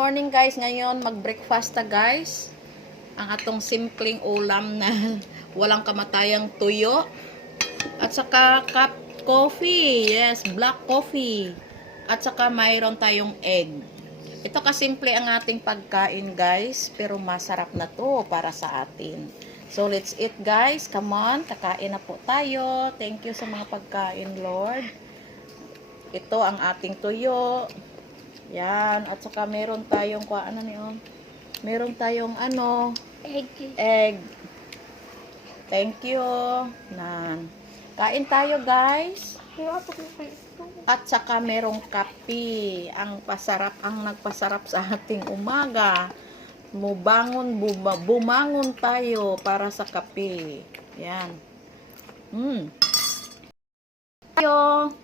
morning guys. Ngayon mag-breakfast ta guys. Ang atong simpleng ulam na walang kamatayang tuyo. At saka cup coffee. Yes, black coffee. At saka mayroon tayong egg. Ito kasimple ang ating pagkain guys. Pero masarap na to para sa atin. So let's eat guys. Come on, kakain na po tayo. Thank you sa mga pagkain Lord. Ito ang ating tuyo. Yan, at saka meron tayong meron tayong egg. Thank you. Nan. Kain tayo, guys. At saka merong kape. Ang nagpasarap sa ating umaga. Bumangon tayo para sa kape. Yan.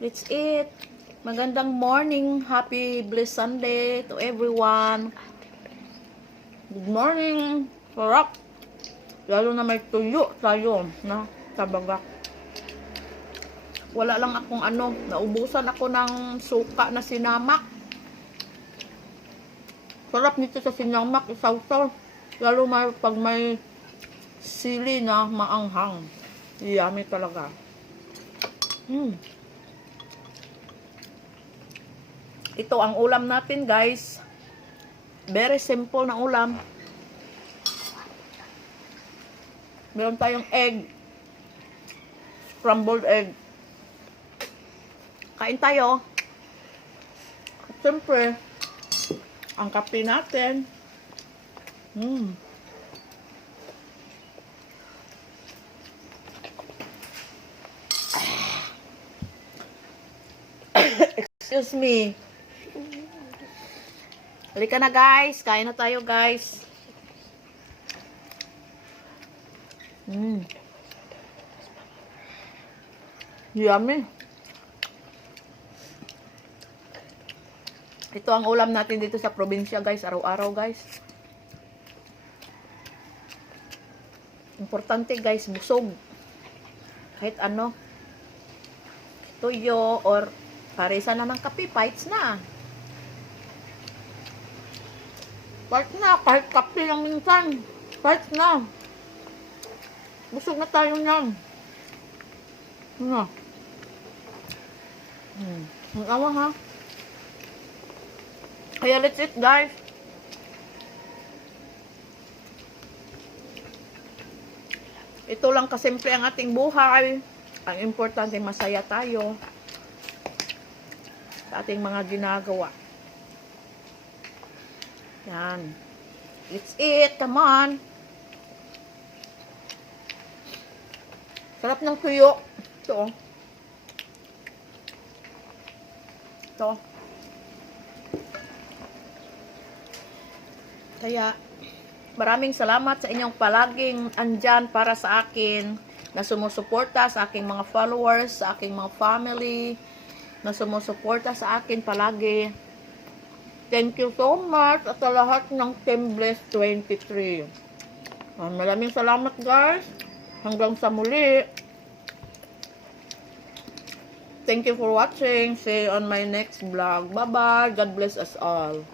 Let's eat. Magandang morning, happy blessed Sunday to everyone. Good morning, sarap. Lalo na may tuyo tayo na tabaga. Wala lang akong naubusan ako ng suka na sinamak. Sarap nito sa sinamak, isaw-saw. Lalo pag may sili na maanghang. Yummy talaga. Ito ang ulam natin guys. Very simple na ulam. Meron tayong egg. Scrambled egg. Kain tayo. At siyempre, ang kape natin. Excuse me. Halika na guys, kain na tayo guys. Yummy. Ito ang ulam natin dito sa probinsya guys, araw-araw guys. Importante guys, busog. Kahit tuyo or parisa na ng kape, fights na. Kahit kape lang minsan. Kahit na. Busog na tayo niyan. Ang awa ha. Kaya let's eat guys. Ito lang kasimple ang ating buhay. Ang importante masaya tayo sa ating mga ginagawa. Yan. Let's eat. Come on. Sarap ng tuyo. Ito. Ito. Kaya, maraming salamat sa inyong palaging andyan para sa akin, na sumusuporta sa aking mga followers, sa aking mga family, na sumusuporta sa akin palagi. Thank you so much at sa lahat ng Team Bless 23. Maraming salamat guys. Hanggang sa muli. Thank you for watching. See you on my next vlog. Bye-bye. God bless us all.